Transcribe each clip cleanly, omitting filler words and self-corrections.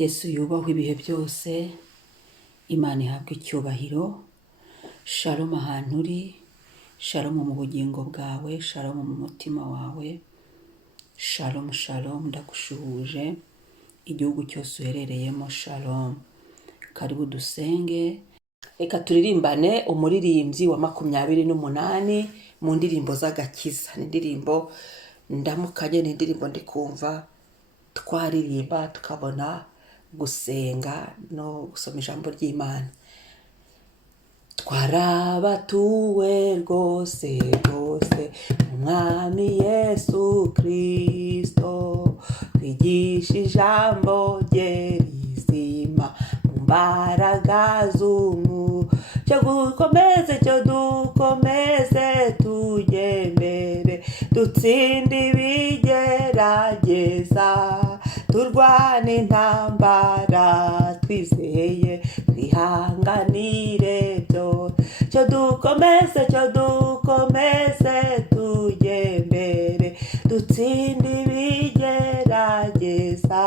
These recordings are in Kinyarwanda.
Yesu yubahwe ibihe byose, Imana ihabwe icyubahiro. Shalom ahantu uri, shalom mu bugingo bwawe, shalom mu mutima wawe, shalom shalom, ndagushuhuje igihugu cyose uherereyemo, shalom. Karibu dusenge. Reka turirimbane umuririmbyi wa 28 mu ndirimbo z'agakiza. Ni indirimbo ndamukanye, ni indirimbo ndi kumva twaririmba tukabona gusenga no gusoma ijambo ry'Imana. Twarabatuwe rwose rwose mu Mwami Yesu Kristo, twigisha ijambo rye rizima mu mbaraga cyo dukomeze tujye mbere, dutsinde ibigerageza, turwane intambara twizeye, twihanganire byose, cyo dukomeze tujye mbere, dutsinde ibigerageza,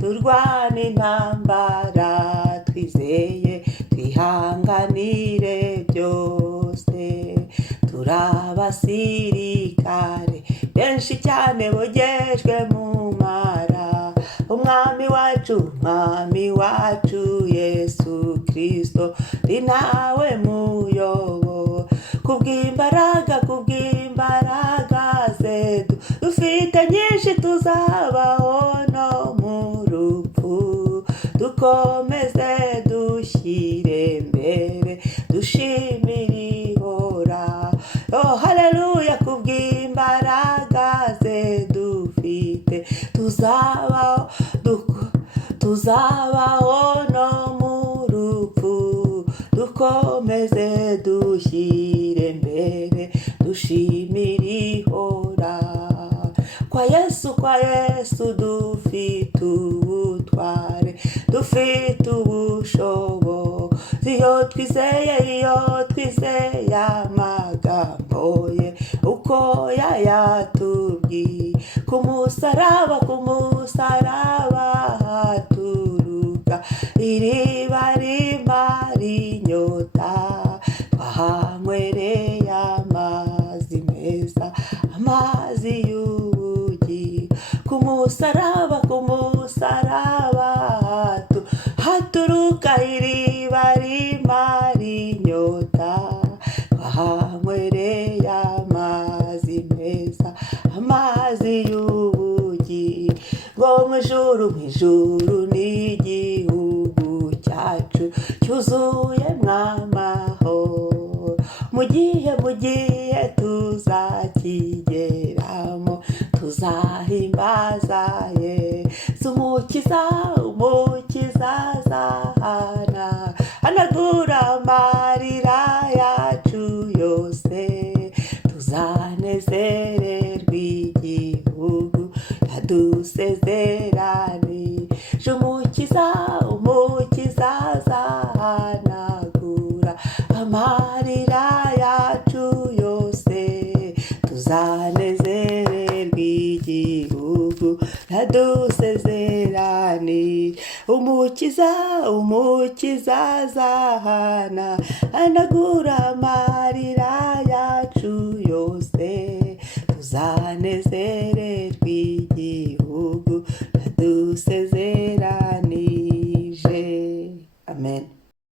turwane intambara twizeye, twihanganire byose. Turabasirikare benshi cyane bogejwe mu mara, umwami wacu Yesu Kristo ni nawe muyobo, kubw'imbaraga ze dufite nyinshi, tuzabaho no mu rupfu, dukomeze dushyire mbere, dushimire ihora. Oh haleluya, kubw'imbaraga ze dufite, tuzabaho no mu rupfu, dukomeze dushyire mbere, dushimire ihora. Kwa Yesu dufite ubutware, dufite ubushobozi, iyo twizeye amagambo ye uko yayatubwiye. Ku musaraba haturuka iriba rimara inyota, twahanywereye amazi meza, amazi y'ubugingo. Ku musaraba haturuka iriba rimara inyota, twahanywereye amazi meza, amazi y'ubugingo. Ngo mu ijuru n'igihugu cyacu cyuzuyemwo amahoro, mu gihe tuzakigeramo, tuzahimbaza Yesu umukiza azahanagura amarira yacu yose, tuzanezererwa igihugu yadusezeranije. umukiza azahanagura amarira yacu yose, tuzanezererwa igihugu yadusezeranije. Umukiza azahanagura amarira yacu yose, tuzanezererwa igihugu yadusezeranije. Amen.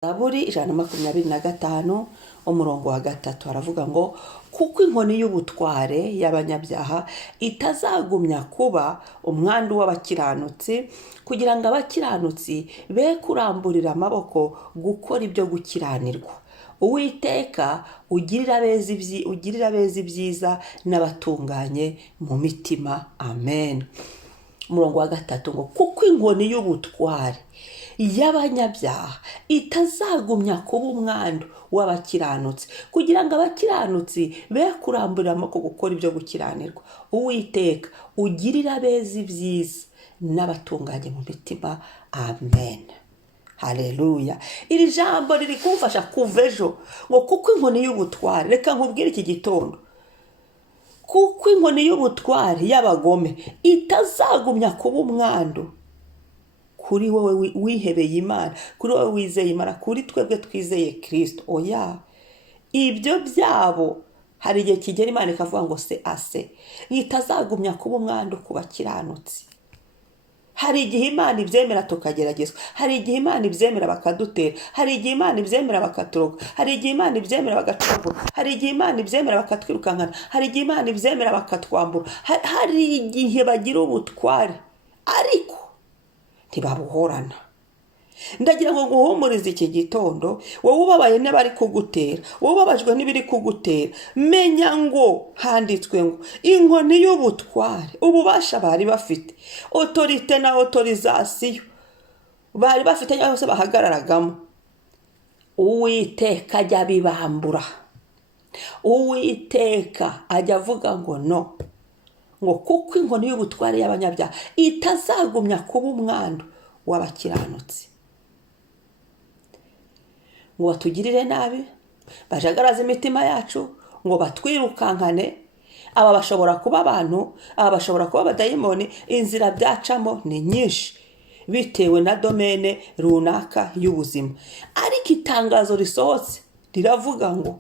Zaburi 125 umurongo wa 3 aravuga ngo, kuko inkoni y'ubutware y'abanyabyaha itazagumya kuba umwandu w'abakiranutsi, kugira ngo abakiranutsi be kuramburira amaboko gukora ibyo gukiranirwa. Uwiteka ugirira abeza ibyiza n'abatunganye mu mitima. Amen. Umurongo wa 3 ngo, kuko inkoni y'ubutware y'abanyabyaha itazagumya kuba umwandu w'abakiranutsi, kugira ngo abakiranutsi be kuramburira amaboko gukora ibyo gukiranirwa. Uwiteka ugirira abeza ibyiza n'abatunganye mu mitima. Amen. Haleluya. Iri jambo riri kumfasha kuva ejo, ngo kuko inkoni y'ubutware, reka nkubwire iki gitondo, kuko inkoni y'ubutware y'abagome itazagumya kuba umwandu kuri wowe wihebeye Imana, kuri wowe wizeye Imana, kuri twebwe twizeye Kristo. Oya, ibyo byabo hari igihe kigera Imana ikavuga ngo se ase itazagumya kuba umwandu ku bakiranutsi. Hari igihe Imana ibyemera tukageragezwa, hari igihe Imana ibyemera bakadutera, hari igihe Imana ibyemera bakaturoga, hari igihe Imana ibyemera bagacogora, hari igihe Imana ibyemera bakatwirukankana, hari igihe Imana ibyemera bakatwambura, hari igihe bagira ubutware ariko ntibabuhorana. Ndagira ngo nguhumurize iki gitondo, wowe ubabaye n'abari kugutera, wowe ubabajwe n'ibiri kugutera, menya ngo handitswe ngo inkoni y'ubutware, ububasha bari bafite, autorite na autorisation bari bafite cyangwa se bahagararagamo, Uwiteka ajya bibambura. Uwiteka ajya avuga ngo no, ngo kuko inkoni y'ubutware y'abanyabyaha itazagumya kuba umwandu w'abakiranutsi. Ngo batugirire nabi, bajagaraze imitima yacu, ngo batwirukankane. Aba bashobora kuba abantu, aba bashobora kuba abadayimoni. Inzira byacamo ni nyinshi bitewe na domene runaka y'ubuzima, ariko itangazo risohotse riravuga ngo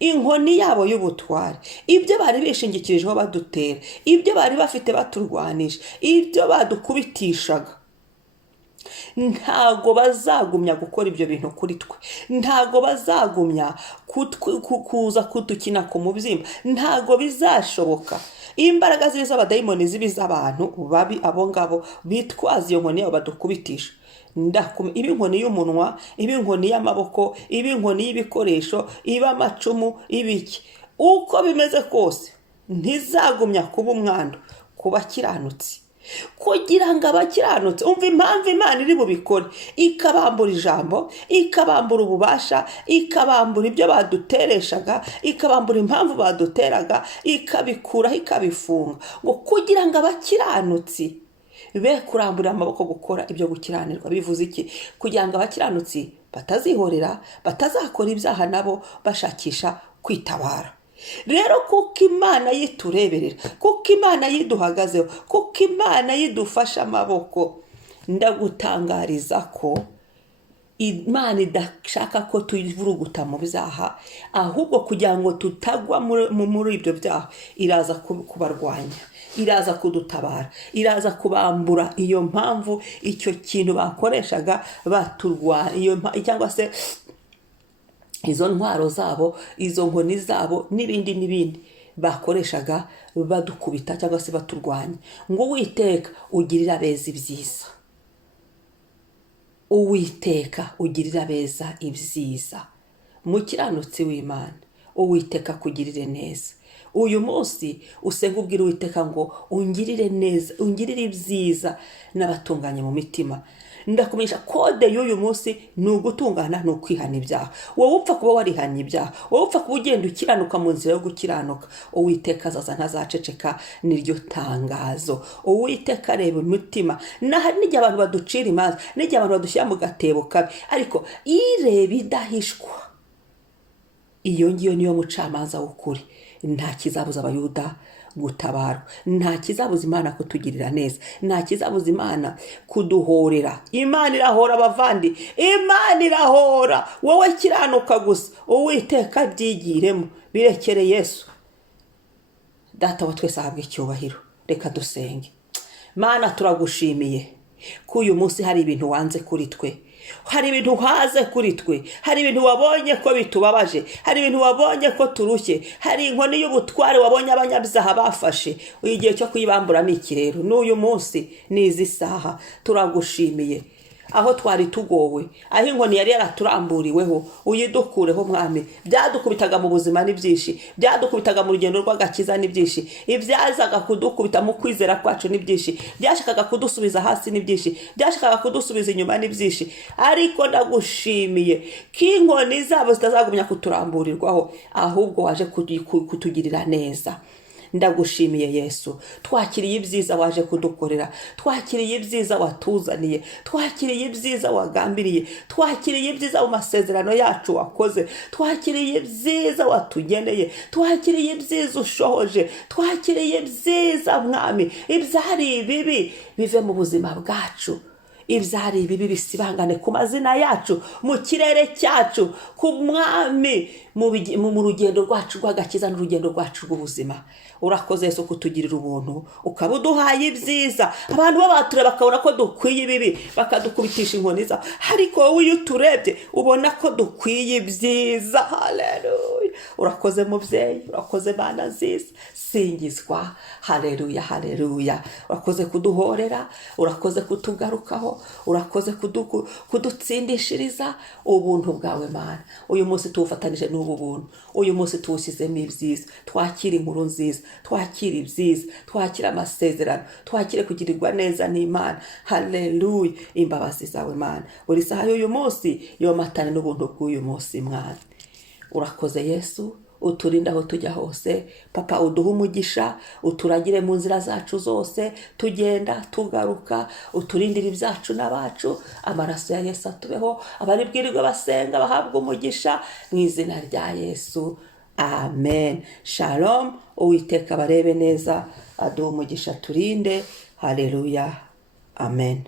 inkoni yabo y'ubutware, ibyo bari bishingikirijeho badutera, ibyo bari bafite baturwanisha, ibyo badukubitishaga, ntago bazagumya gukora ibyo bintu kuri twe, ntago bazagumya kuza kudukina ku mubyimba, ntago bizashoboka. Imbaraga ziri z'abadayimoni zibi z'abantu babi, abo ngabo bitwaza iyo nkoni yabo badukubitisha. Iba inkoni y'umunwa, iba inkoni y'amaboko, iba inkoni y'ibikoresho, iba amacumu, ibiki, uko bimeze kose ntizagumya kuba umwandu ku bakiranutsi, kugira ngo abakiranutsi, umva impamvu Imana iri bubikore, ikabambura ijambo, ikabambura ububasha, ikabambura ibyo badutereshaga, ikabambura impamvu baduteraga, ikabikuraho, ikabifunga, ngo kugira ngo abakiranutsi be kurambura amaboko gukora ibyo gukiranirwa. Bivuze iki? Kugira ngo abakiranutsi batazihorera, batazakora ibyaha nabo bashakisha kwitabara. Rero kuko Imana yitureberera, kuko Imana yiduhagazeho, kuko Imana yidufasha amaboko, ndagutangariza ko Imana idashaka ko tuvuruguta mu byaha, ahubwo kugira ngo tutagwa muri ibyo byaha iraza kubarwanya, iraza kudutabara, iraza kubambura iyo mpamvu, icyo kintu bakoreshaga baturwanya, cyangwa se izo ntwaro zabo, izo nkoni zabo, n'ibindi bakoreshaga badukubita cyangwa se baturwanya. Ngo Uwiteka ugirira abeza ibyiza, Uwiteka ugirira abeza ibyiza, mukiranutsi w'Imana, Uwiteka kugirire neza. Uyu munsi usenga ubwira Uwiteka ngo ungirire neza, ungirire ibyiza n'abatunganye mu mitima. Ndakumenyesha kode y'uyu munsi ni ugutungana, ni ukwihana ibyaha. Wowe upfa kuba warihanye ibyaha, wowe upfa kuba ugenda ukiranuka mu nzira yo gukiranuka, Uwiteka azaza ntazaceceka, niryo tangazo. Uwiteka areba umutima, n'igihe abantu baducira imanza, n'igihe abantu badushyira mu gatebo kabi, ariko ireba idahishwa, iyo ngiyo niyo mucamanza w'ukuri. Nta kizabuza abayuda gutabarwa, nta kizabuza Imana kutugirira neza, nta kizabuza Imana kuduhorera. Imana irahora abavandi, Imana irahora. Wowe kiranuka gusa, Uwiteka byigiremo, birekere Yesu. Data wa twese ahabwe icyubahiro. Reka dusenge. Mana, turagushimiye ko uyu munsi hari ibintu wanze kuri twe, hari ibintu haze kuri twe, hari ibintu wabonye ko bitubabaje, hari ibintu wabonye ko turushye, hari inkoni y'ubutware wabonye abanyabyaha bafashe. Igihe cyo kuyibambura ni iki rero? N'uyu munsi, n'izi saha, turagushimiye. Aho twari tugowe, aho inkoni yari yaraturamburiweho, uyidukureho Mwami. Byadukubitaga mu buzima n'ibyinshi, byadukubitaga mu rugendo rw'agakiza n'ibyinshi, ibyazaga kudukubita mu kwizera kwacu n'ibyinshi, byashakaga kudusubiza hasi n'ibyinshi, byashakaga kudusubiza inyuma n'ibyinshi. Ariko ndagushimiye ko inkoni zabo zitazagumya kuturamburirwaho, ahubwo waje kutugirira neza. Ndagushimiye Yesu, twakiriye ibyiza waje kudukorera, twakiriye ibyiza watuzaniye, twakiriye ibyiza wagambiriye, twakiriye ibyiza mu masezerano yacu wakoze, twakiriye ibyiza watugeneye, twakiriye ibyiza ushohoje, twakiriye ibyiza Mwami. Ibyari bibi bive mu buzima bwacu, ibyari ibibi bisibangane ku mazina yacu, mu kirere cyacu, ku mwami, mu rugendo rwacu rw'agakiza n'urugendo rwacu rw'ubuzima. Urakoze Yesu kutugirira ubuntu, ukaba uduhaye ibyiza. Abantu babatureba bakabona ko dukwiye ibibi, bakadukubitisha inkoni zabo, ariko wowe iyo uturebye ubona ko dukwiye ibyiza. Haleluya. Urakoze mubyeyi, urakoze Mana nziza, singizwa. Haleluya, haleluya. Urakoze kuduhorera, urakoze kutugarukaho, urakoze kudutsindishiriza ubuntu bwawe Mana. Uyu munsi tuwufatanije n'ubu buntu, uyu munsi tuwushyizemo ibyiza. Twakira inkuru nziza, twakira ibyiza, twakira amasezerano, twakire kugirirwa neza n'Imana. Haleluya. Imbabazi zawe Mana buri saha y'uyu munsi yomatane n'ubuntu bw'uyu munsi Mwana. Urakoze Yesu, uturinde aho tujya hose. Papa, uduhe umugisha, uturagire mu nzira zacu zose, tugenda tugaruka, uturindire ibyacu n'abacu. Amaraso ya Yesu atubeho, abari bwirirwe basenga bahabwa umugisha mu izina rya Yesu. Amen. Shalom. Uwiteka barebe neza, aduhe umugisha, turinde. Haleluya. Amen.